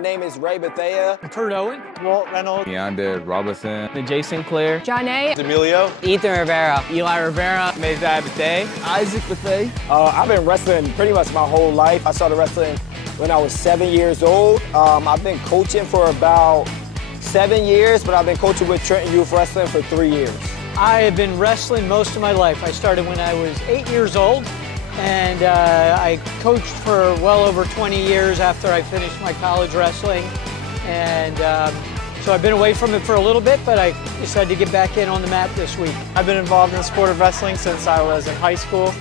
My name is Ray Bethea. Kurt Owen. Walt Reynolds. Leander Robinson. Jay Sinclair. John A. Emilio. Ethan Rivera. Eli Rivera. Mazai Bethea. Isaac Bethea. I've been wrestling pretty much my whole life. I started wrestling when I was 7 years old. I've been coaching for about 7 years, but I've been coaching with Trenton Youth Wrestling for 3 years. I have been wrestling most of my life. I started when I was 8 years old, and I coached for well over 20 years after I finished my college wrestling. And so I've been away from it for a little bit, but I decided to get back in on the mat this week. I've been involved in the sport of wrestling since I was in high school,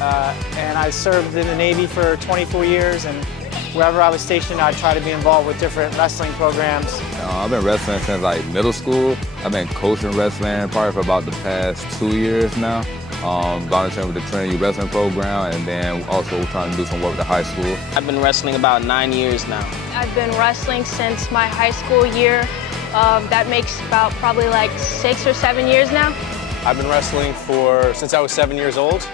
and I served in the Navy for 24 years, and wherever I was stationed, I'd try to be involved with different wrestling programs. I've been wrestling since like middle school. I've been coaching wrestling probably for about the past 2 years now. Volunteering with the Trenton Youth Wrestling program, and then also trying to do some work with the high school. I've been wrestling about 9 years now. I've been wrestling since my high school year. That makes about probably like 6 or 7 years now. I've been wrestling since I was 7 years old,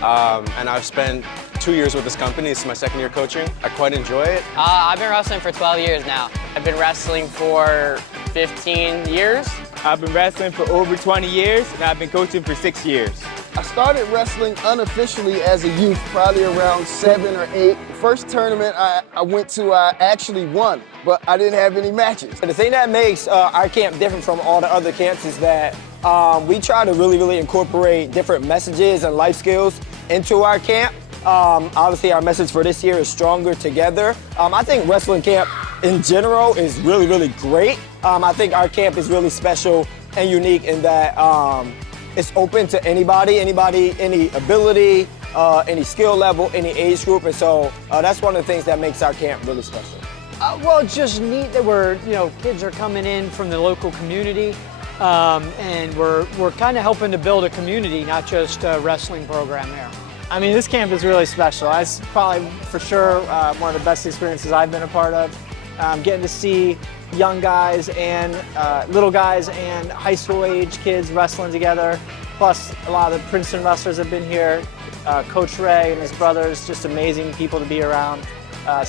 and I've spent 2 years with this company. This is my second year coaching. I quite enjoy it. I've been wrestling for 12 years now. I've been wrestling for 15 years. I've been wrestling for over 20 years, and I've been coaching for 6 years. I started wrestling unofficially as a youth, probably around 7 or 8. The first tournament I went to, I actually won, but I didn't have any matches. The thing that makes our camp different from all the other camps is that we try to really incorporate different messages and life skills into our camp. Obviously, our message for this year is Stronger Together. I think wrestling camp in general is really great. I think our camp is really special and unique in that it's open to anybody, any ability, any skill level, any age group, and so that's one of the things that makes our camp really special. Well, it's just neat that kids are coming in from the local community, and we're kind of helping to build a community, not just a wrestling program here. I mean, this camp is really special. It's probably, for sure, one of the best experiences I've been a part of. Getting to see young guys and little guys and high school age kids wrestling together. Plus, a lot of the Princeton wrestlers have been here. Coach Ray and his brothers, just amazing people to be around. I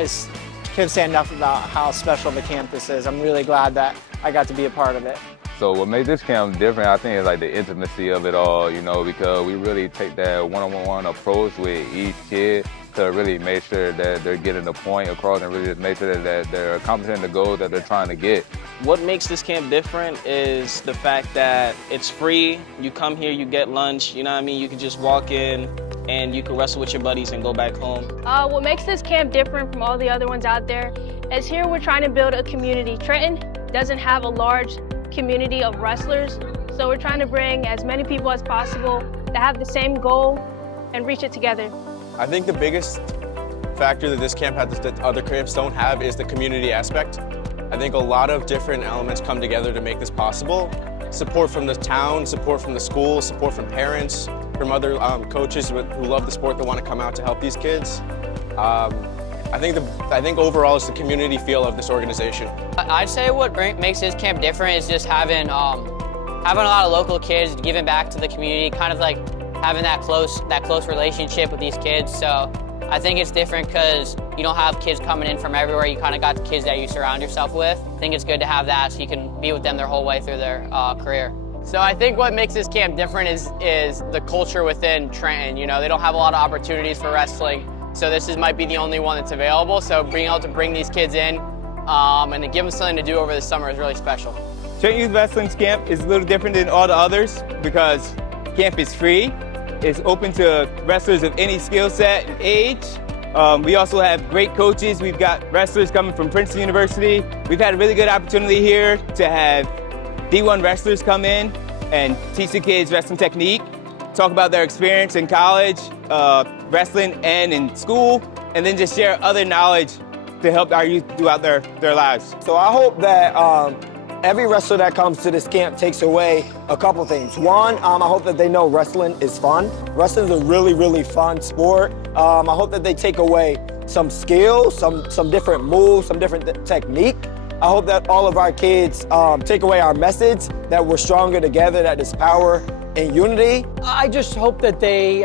just can't say enough about how special the campus is. I'm really glad that I got to be a part of it. So what makes this camp different, I think, is like the intimacy of it all, because we really take that one-on-one approach with each kid to really make sure that they're getting the point across and really just make sure that they're accomplishing the goals that they're trying to get. What makes this camp different is the fact that it's free. You come here, you get lunch, you know what I mean? You can just walk in and you can wrestle with your buddies and go back home. What makes this camp different from all the other ones out there is here we're trying to build a community. Trenton doesn't have a large community of wrestlers, so we're trying to bring as many people as possible that have the same goal and reach it together. I think the biggest factor that this camp has that other camps don't have is the community aspect. I think a lot of different elements come together to make this possible. Support from the town, support from the school, support from parents, from other coaches who love the sport that want to come out to help these kids. I think overall it's the community feel of this organization. I'd say what makes this camp different is just having a lot of local kids giving back to the community, kind of like having that close relationship with these kids. So I think it's different because you don't have kids coming in from everywhere. You kind of got the kids that you surround yourself with. I think it's good to have that so you can be with them their whole way through their career. So I think what makes this camp different is the culture within Trenton. They don't have a lot of opportunities for wrestling. So this might be the only one that's available. So being able to bring these kids in and to give them something to do over the summer is really special. Trenton Youth Wrestling's camp is a little different than all the others because camp is free. It's open to wrestlers of any skill set and age. We also have great coaches. We've got wrestlers coming from Princeton University. We've had a really good opportunity here to have D1 wrestlers come in and teach the kids wrestling technique, talk about their experience in college, wrestling and in school, and then just share other knowledge to help our youth throughout their lives. So I hope that every wrestler that comes to this camp takes away a couple things. One, I hope that they know wrestling is fun. Wrestling is a really fun sport. I hope that they take away some skills, some different moves, some different technique. I hope that all of our kids take away our message, that we're stronger together, that there's power in unity. I just hope that they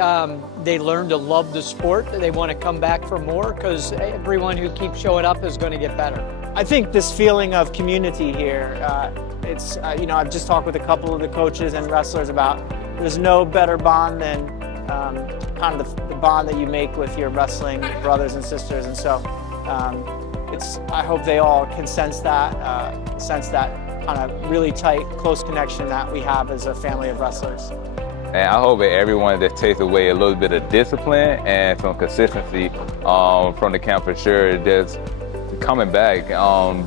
they learn to love the sport, that they want to come back for more, because everyone who keeps showing up is going to get better. I think this feeling of community here, it's, I've just talked with a couple of the coaches and wrestlers about there's no better bond than kind of the bond that you make with your wrestling brothers and sisters. And so I hope they all can sense that kind of really tight, close connection that we have as a family of wrestlers. And I hope that everyone just takes away a little bit of discipline and some consistency from the camp for sure. Just coming back,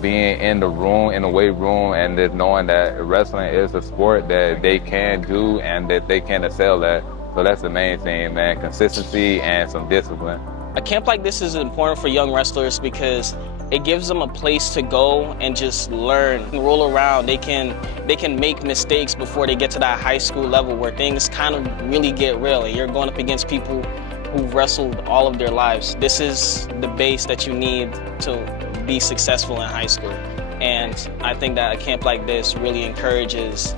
being in the room, in the weight room, and just knowing that wrestling is a sport that they can do and that they can excel at. So that's the main thing, man, consistency and some discipline. A camp like this is important for young wrestlers because it gives them a place to go and just learn and roll around. They can make mistakes before they get to that high school level where things kind of really get real. And you're going up against people who've wrestled all of their lives. This is the base that you need to be successful in high school. And I think that a camp like this really encourages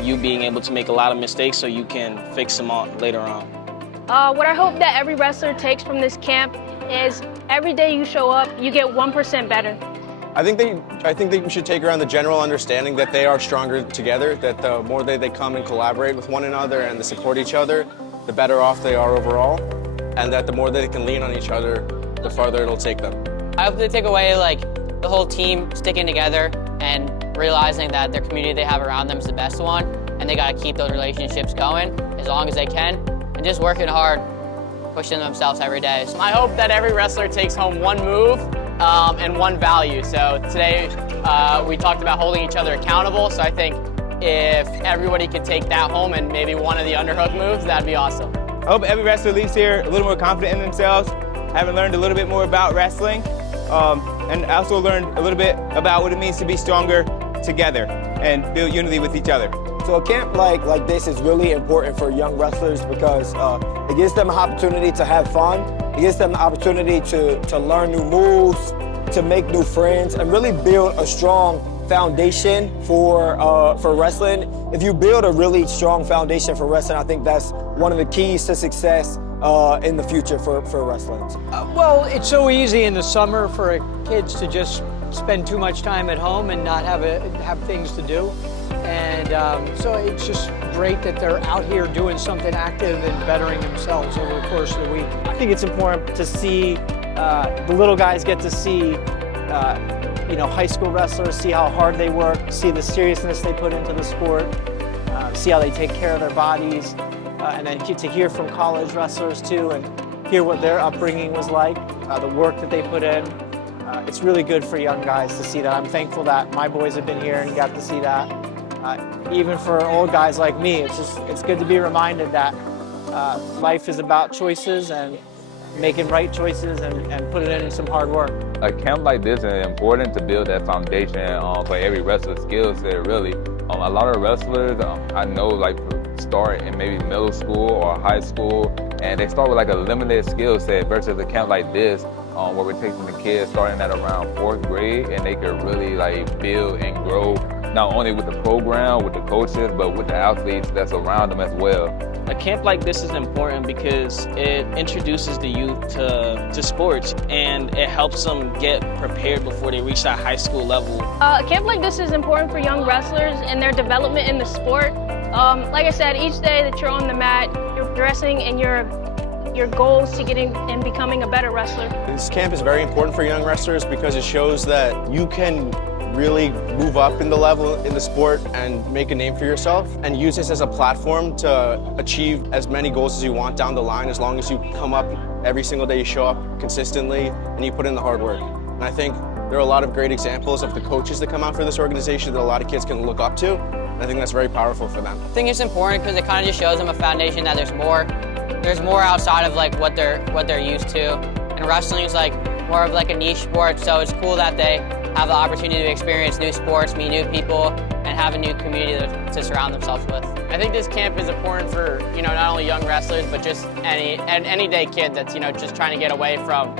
you being able to make a lot of mistakes so you can fix them all later on. What I hope that every wrestler takes from this camp is every day you show up, you get 1% better. I think they should take around the general understanding that they are stronger together, that the more they come and collaborate with one another and they support each other, the better off they are overall, and that the more they can lean on each other, the farther it'll take them. I hope they take away the whole team sticking together and realizing that their community they have around them is the best one, and they got to keep those relationships going as long as they can, and just working hard, pushing themselves every day. So I hope that every wrestler takes home one move and one value. So today we talked about holding each other accountable, so I think if everybody could take that home and maybe one of the underhook moves, that'd be awesome. I hope every wrestler leaves here a little more confident in themselves, having learned a little bit more about wrestling, and also learned a little bit about what it means to be stronger together and build unity with each other. So a camp like this is really important for young wrestlers because it gives them an opportunity to have fun. It gives them the opportunity to learn new moves, to make new friends, and really build a strong foundation for wrestling. If you build a really strong foundation for wrestling, I think that's one of the keys to success in the future for wrestling. Well, it's so easy in the summer for kids to just spend too much time at home and not have things to do. And so it's just great that they're out here doing something active and bettering themselves over the course of the week. I think it's important to see the little guys get to see high school wrestlers, see how hard they work, see the seriousness they put into the sport, see how they take care of their bodies, and then to hear from college wrestlers too and hear what their upbringing was like, the work that they put in. It's really good for young guys to see that. I'm thankful that my boys have been here and got to see that. Even for old guys like me, it's good to be reminded that life is about choices and making right choices and putting in some hard work. A camp like this is important to build that foundation for every wrestler's skill set, really. A lot of wrestlers I know start in maybe middle school or high school, and they start with a limited skill set versus a camp like this where we're taking the kids starting at around 4th grade, and they can really build and grow not only with the program, with the coaches, but with the athletes that's around them as well. A camp like this is important because it introduces the youth to sports and it helps them get prepared before they reach that high school level. A camp like this is important for young wrestlers and their development in the sport. Like I said, each day that you're on the mat, you're progressing in your goals to getting and becoming a better wrestler. This camp is very important for young wrestlers because it shows that you can really move up in the level in the sport and make a name for yourself and use this as a platform to achieve as many goals as you want down the line as long as you come up every single day, you show up consistently and you put in the hard work. And I think there are a lot of great examples of the coaches that come out for this organization that a lot of kids can look up to. And I think that's very powerful for them. I think it's important because it kind of just shows them a foundation that there's more outside of what they're used to. And wrestling is more of a niche sport, so it's cool that they have the opportunity to experience new sports, meet new people, and have a new community to surround themselves with. I think this camp is important for not only young wrestlers, but just any day kid that's just trying to get away from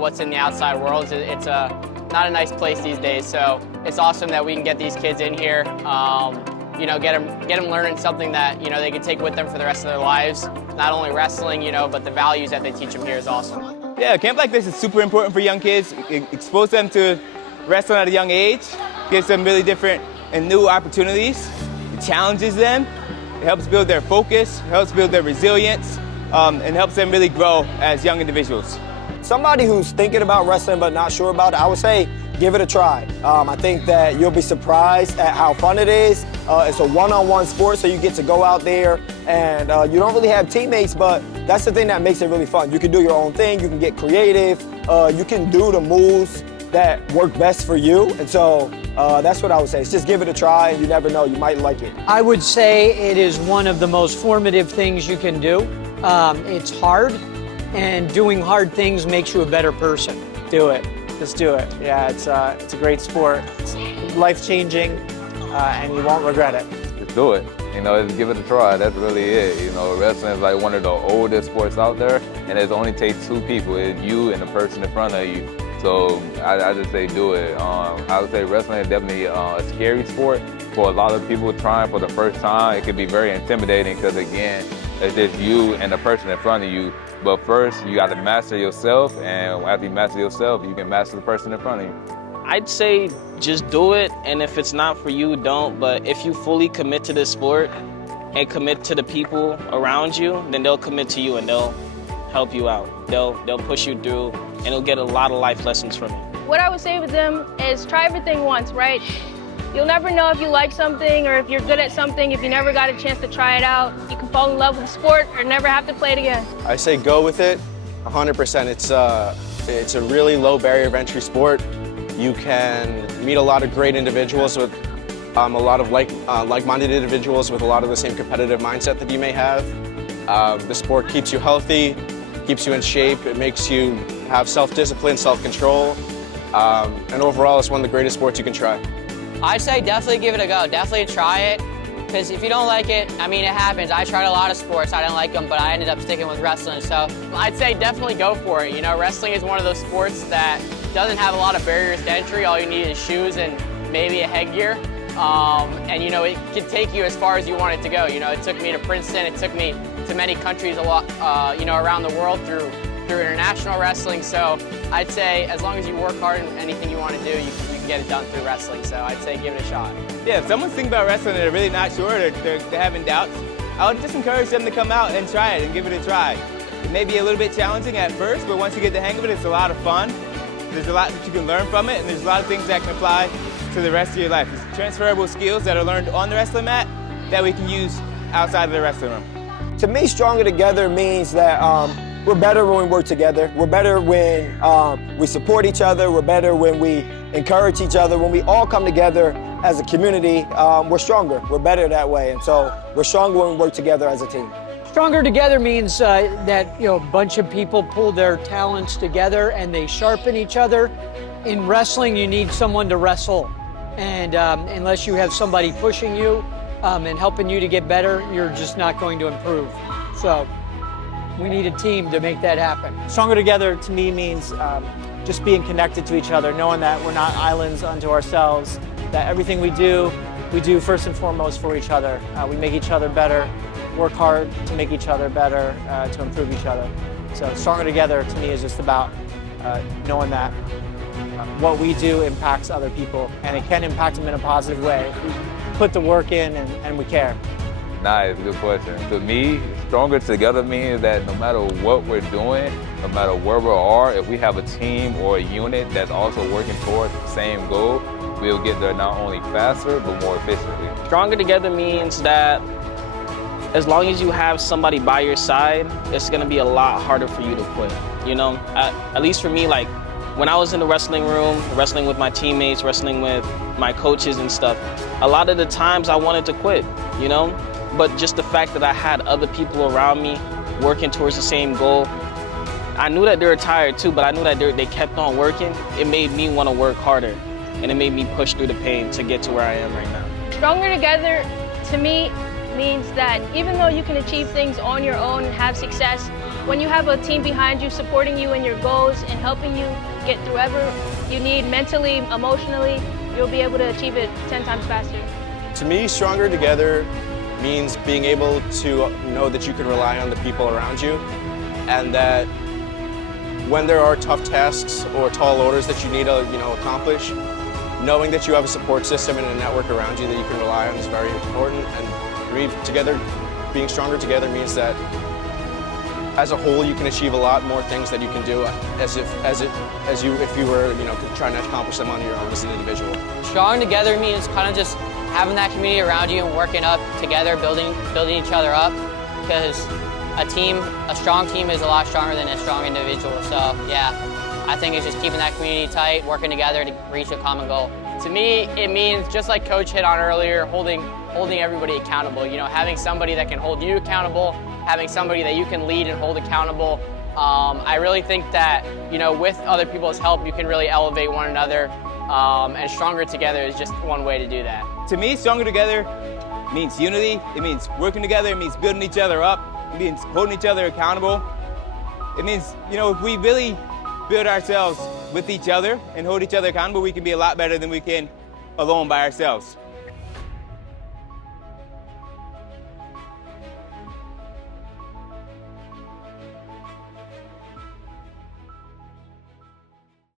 what's in the outside world. It's not a nice place these days, so it's awesome that we can get these kids in here, get them learning something that they can take with them for the rest of their lives, not only wrestling, you know, but the values that they teach them here is awesome. Yeah, a camp like this is super important for young kids. It exposes them to wrestling at a young age, gives them really different and new opportunities. It challenges them. It helps build their focus, helps build their resilience, and helps them really grow as young individuals. Somebody who's thinking about wrestling but not sure about it, I would say give it a try. I think that you'll be surprised at how fun it is. It's a one-on-one sport, so you get to go out there and you don't really have teammates, but that's the thing that makes it really fun. You can do your own thing, you can get creative, you can do the moves that work best for you. And so that's what I would say. It's just give it a try, and you never know, you might like it. I would say it is one of the most formative things you can do. It's hard, and doing hard things makes you a better person. Do it. Just do it. Yeah, it's a great sport. It's life-changing, and you won't regret it. Just do it. You know, just give it a try. That's really it. You know, wrestling is like one of the oldest sports out there, and it only takes two people. It's you and the person in front of you. So I just say do it. I would say wrestling is definitely a scary sport for a lot of people trying for the first time. It can be very intimidating because, again, it's just you and the person in front of you. But first, you got to master yourself, and after you master yourself, you can master the person in front of you. I'd say just do it, and if it's not for you, don't. But if you fully commit to this sport and commit to the people around you, then they'll commit to you and they'll help you out. They'll push you through, and you'll get a lot of life lessons from it. What I would say with them is try everything once, right? You'll never know if you like something or if you're good at something if you never got a chance to try it out. You can fall in love with the sport or never have to play it again. I say go with it, 100%. It's a really low barrier of entry sport. You can meet a lot of great individuals with a lot of like-minded individuals with a lot of the same competitive mindset that you may have. The sport keeps you healthy, keeps you in shape. It makes you have self-discipline, self-control, and overall, it's one of the greatest sports you can try. I'd say definitely give it a go. Definitely try it. Because if you don't like it, I mean, it happens. I tried a lot of sports. I didn't like them, but I ended up sticking with wrestling. So I'd say definitely go for it. You know, wrestling is one of those sports that doesn't have a lot of barriers to entry. All you need is shoes and maybe a headgear. And, you know, it can take you as far as you want it to go. You know, it took me to Princeton. It took me to many countries a lot, you know, around the world through international wrestling. So I'd say as long as you work hard in anything you want to do, you can get it done through wrestling. So I'd say give it a shot. Yeah, if someone's thinking about wrestling and they're really not sure, they're having doubts, I would just encourage them to come out and try it and give it a try. It may be a little bit challenging at first, but once you get the hang of it, it's a lot of fun. There's a lot that you can learn from it, and there's a lot of things that can apply to the rest of your life. It's transferable skills that are learned on the wrestling mat that we can use outside of the wrestling room. To me, stronger together means that we're better when we work together. We're better when we support each other. We're better when we encourage each other. When we all come together as a community, we're stronger. We're better that way. And so we're stronger when we work together as a team. Stronger together means that, you know, a bunch of people pull their talents together and they sharpen each other. In wrestling, you need someone to wrestle. And unless you have somebody pushing you and helping you to get better, you're just not going to improve. So we need a team to make that happen. Stronger together to me means just being connected to each other, knowing that we're not islands unto ourselves, that everything we do first and foremost for each other. We make each other better, work hard to make each other better, to improve each other. So stronger together to me is just about knowing that what we do impacts other people, and it can impact them in a positive way. We put the work in and we care. Nice, good question. To me, stronger together means that no matter what we're doing, no matter where we are, if we have a team or a unit that's also working towards the same goal, we'll get there not only faster, but more efficiently. Stronger together means that as long as you have somebody by your side, it's gonna be a lot harder for you to quit. You know, at least for me, like when I was in the wrestling room, wrestling with my teammates, wrestling with my coaches and stuff, a lot of the times I wanted to quit, you know? But just the fact that I had other people around me working towards the same goal, I knew that they were tired too, but I knew that they kept on working. It made me want to work harder, and it made me push through the pain to get to where I am right now. Stronger together, to me, means that even though you can achieve things on your own and have success, when you have a team behind you supporting you in your goals and helping you get through whatever you need mentally, emotionally, you'll be able to achieve it 10 times faster. To me, stronger together means being able to know that you can rely on the people around you, and that when there are tough tasks or tall orders that you need to accomplish, knowing that you have a support system and a network around you that you can rely on is very important. And being stronger together means that as a whole you can achieve a lot more things that you can do if you were trying to accomplish them on your own as an individual. Strong together means kind of just having that community around you and working up together, building each other up, because a strong team is a lot stronger than a strong individual. So yeah, I think it's just keeping that community tight, working together to reach a common goal. To me, it means, just like Coach hit on earlier, holding everybody accountable. Having somebody that can hold you accountable, having somebody that you can lead and hold accountable. I really think that, with other people's help, you can really elevate one another, and stronger together is just one way to do that. To me, stronger together means unity. It means working together. It means building each other up. It means holding each other accountable. It means, if we really build ourselves with each other and hold each other accountable, we can be a lot better than we can alone by ourselves.